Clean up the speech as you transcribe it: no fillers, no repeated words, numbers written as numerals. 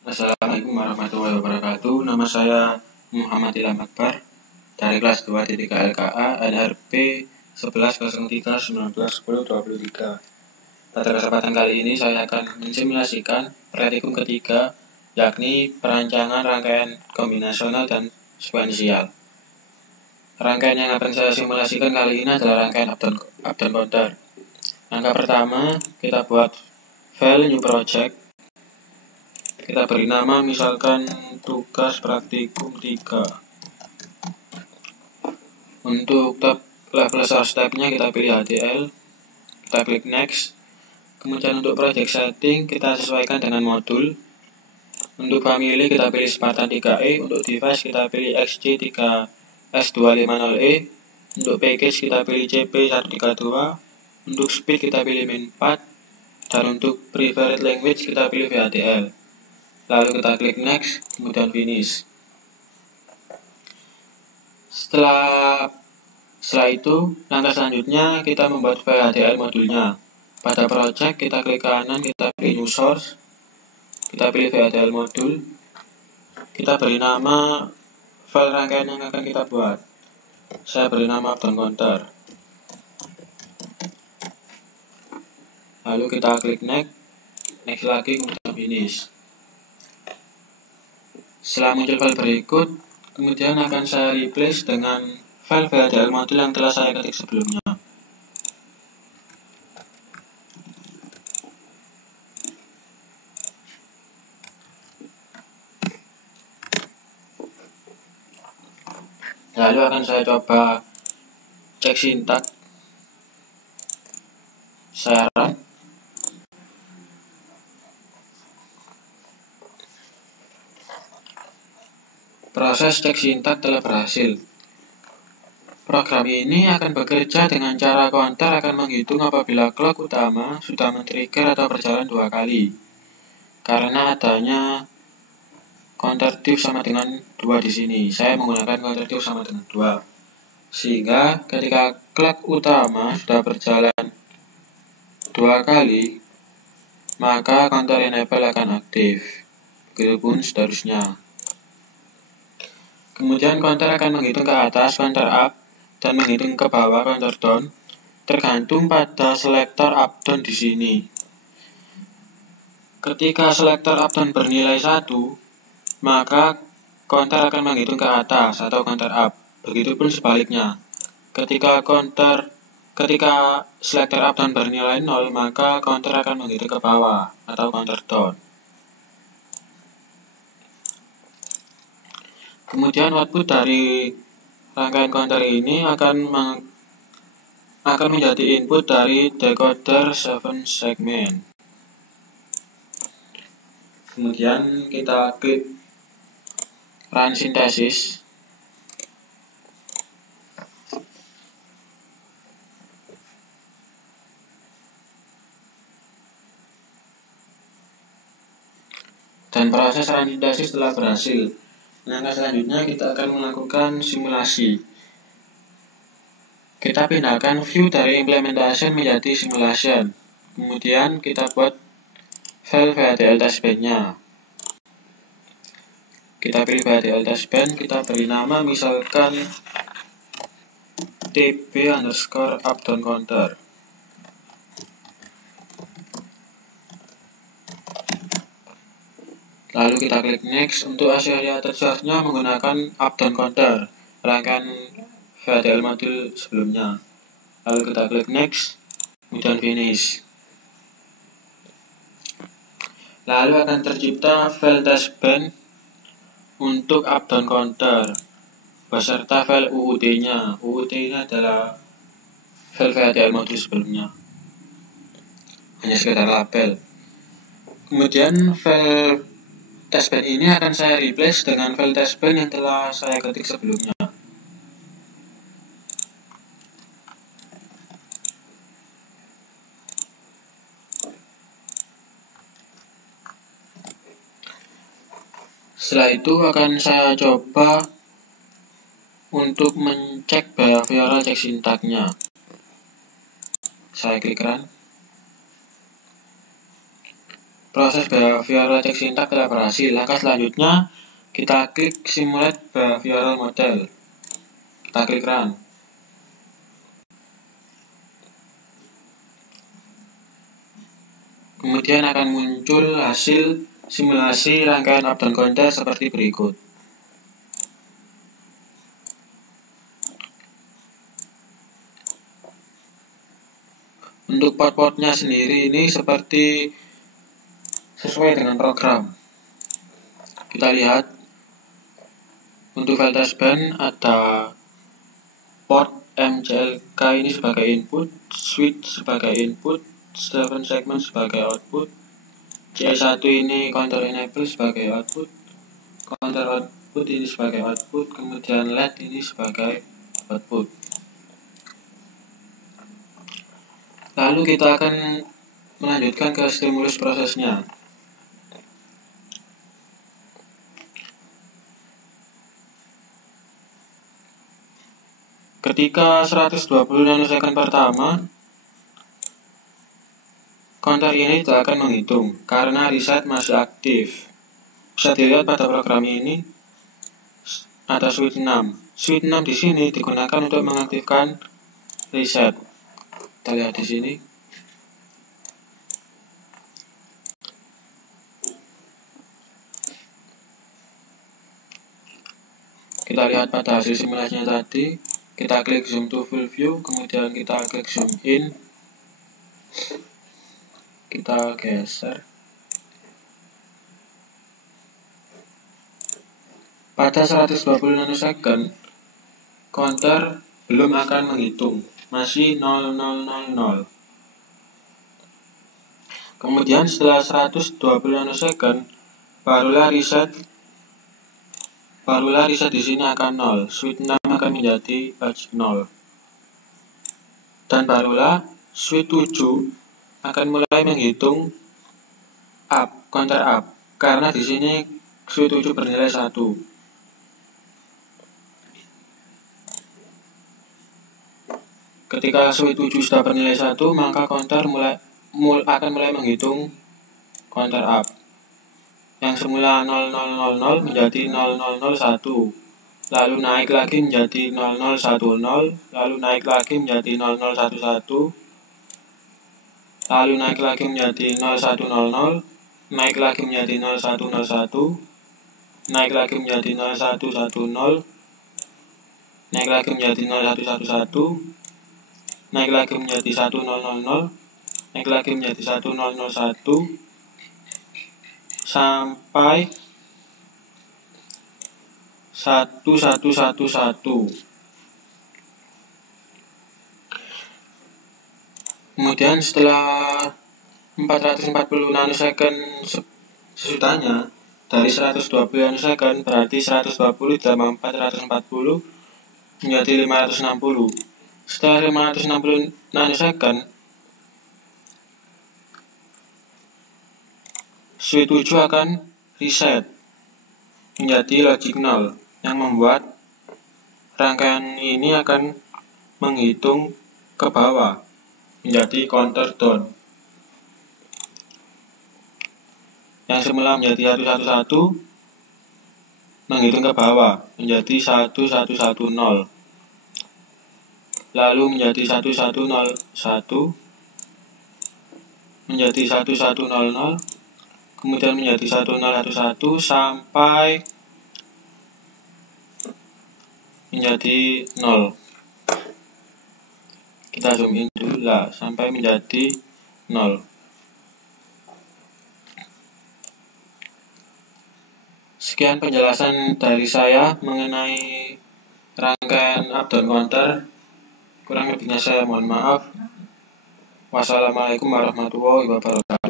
Assalamualaikum warahmatullahi wabarakatuh. Nama saya Muhammad Ilham Akbar dari kelas 2 LKA NRP 1103191023. Pada kesempatan kali ini saya akan mensimulasikan praktikum ketiga, yakni perancangan rangkaian kombinasional dan sekuensial. Rangkaian yang akan saya simulasikan kali ini adalah rangkaian up down counter. Langkah pertama, kita buat file new project. Kita beri nama misalkan tugas praktikum 3. Untuk level source type-nya kita pilih HTML. Kita klik next. Kemudian untuk project setting kita sesuaikan dengan modul. Untuk family kita pilih Spartan 3E. Untuk device kita pilih XC3S250E. Untuk package kita pilih CP132. Untuk speed kita pilih min4. Dan untuk preferred language kita pilih VHDL. Lalu kita klik next, kemudian finish. Setelah itu, langkah selanjutnya kita membuat VHDL modulnya. Pada project kita klik kanan, kita pilih new source, kita pilih VHDL modul, kita beri nama file rangkaian yang akan kita buat. Saya beri nama up down counter. Lalu kita klik next lagi, kemudian finish. Setelah muncul file berikut, kemudian akan saya replace dengan file VHDL modul yang telah saya ketik sebelumnya. Lalu akan saya coba cek sintak. Saya run. Proses cek sintak telah berhasil. Program ini akan bekerja dengan cara counter akan menghitung apabila clock utama sudah men-trigger atau berjalan 2 kali. Karena adanya counter diff sama dengan 2 di sini, saya menggunakan counter diff sama dengan 2. Sehingga ketika clock utama sudah berjalan 2 kali, maka counter enable akan aktif. Begitupun seterusnya. Kemudian counter akan menghitung ke atas, counter up, dan menghitung ke bawah, counter down, tergantung pada selektor up down di sini. Ketika selektor up down bernilai 1, maka counter akan menghitung ke atas atau counter up. Begitupun sebaliknya. Ketika selektor up down bernilai 0, maka counter akan menghitung ke bawah atau counter down. Kemudian output dari rangkaian counter ini akan menjadi input dari decoder 7 segment. Kemudian kita klik run synthesis. Dan proses run synthesis telah berhasil. Langkah selanjutnya kita akan melakukan simulasi. Kita pindahkan view dari implementation menjadi simulation. Kemudian kita buat file VHDL testbench-nya. Kita pilih VHDL testbench, kita beri nama misalkan tb_up down counter. Lalu kita klik next. Untuk associated source-nya menggunakan up down counter, rangkaian VHDL modul sebelumnya. Lalu kita klik next, kemudian finish. Lalu akan tercipta file testbench untuk up down counter beserta file UUT-nya. UUT ini adalah file VHDL modul sebelumnya, hanya sekedar label. Kemudian file testbench ini akan saya replace dengan file testbench yang telah saya ketik sebelumnya. Setelah itu akan saya coba untuk mencek behavioral cek sintaknya. Saya klik run. Proses behavioral check sintak telah berhasil. Langkah selanjutnya, kita klik simulate behavioral model. Kita klik run. Kemudian akan muncul hasil simulasi rangkaian up dan counter seperti berikut. Untuk port-portnya sendiri ini seperti sesuai dengan program. Kita lihat untuk file test band ada port MCLK ini sebagai input, switch sebagai input, 7 segment sebagai output, CE1 ini counter enable sebagai output, counter output ini sebagai output, kemudian LED ini sebagai output. Lalu kita akan melanjutkan ke stimulus prosesnya. Ketika 120 nanosecond pertama, counter ini tidak akan menghitung karena reset masih aktif. Bisa dilihat pada program ini ada switch 6. Switch 6 di sini digunakan untuk mengaktifkan reset. Kita lihat di sini. Kita lihat pada hasil simulasinya tadi. Kita klik zoom to full view, kemudian kita klik zoom in. Kita geser. Pada 120 nanosecond, counter belum akan menghitung, masih 0000. Kemudian setelah 120 nanosecond, barulah reset di sini akan 0. Switch 6 akan menjadi 0. Dan barulah switch 7 akan mulai menghitung up, counter up, karena di sini switch 7 bernilai 1. Ketika switch 7 sudah bernilai 1, maka counter akan mulai menghitung counter up. Yang semula 0000 menjadi 0001. Lalu naik lagi menjadi 0010, lalu naik lagi menjadi 0011, lalu naik lagi menjadi 0100, naik lagi menjadi 0101, naik lagi menjadi 0110, naik lagi menjadi 0111, naik lagi menjadi 1000, naik lagi menjadi 1001, sampai 1111. Kemudian setelah 440 nanosecond sesudahnya, dari 120 nanosecond berarti 120 ditambah 440 menjadi 560. Setelah 560 nanosecond, switch 7 akan reset menjadi logic 0 yang membuat rangkaian ini akan menghitung ke bawah menjadi counter down. Yang semula menjadi 111 menghitung ke bawah menjadi 1110. Lalu menjadi 1101, menjadi 1100, kemudian menjadi 1011 sampai menjadi 0. Kita zoom in dulu lah sampai menjadi 0. Sekian penjelasan dari saya mengenai rangkaian up dan counter. Kurang lebihnya saya mohon maaf. Wassalamualaikum warahmatullahi wabarakatuh.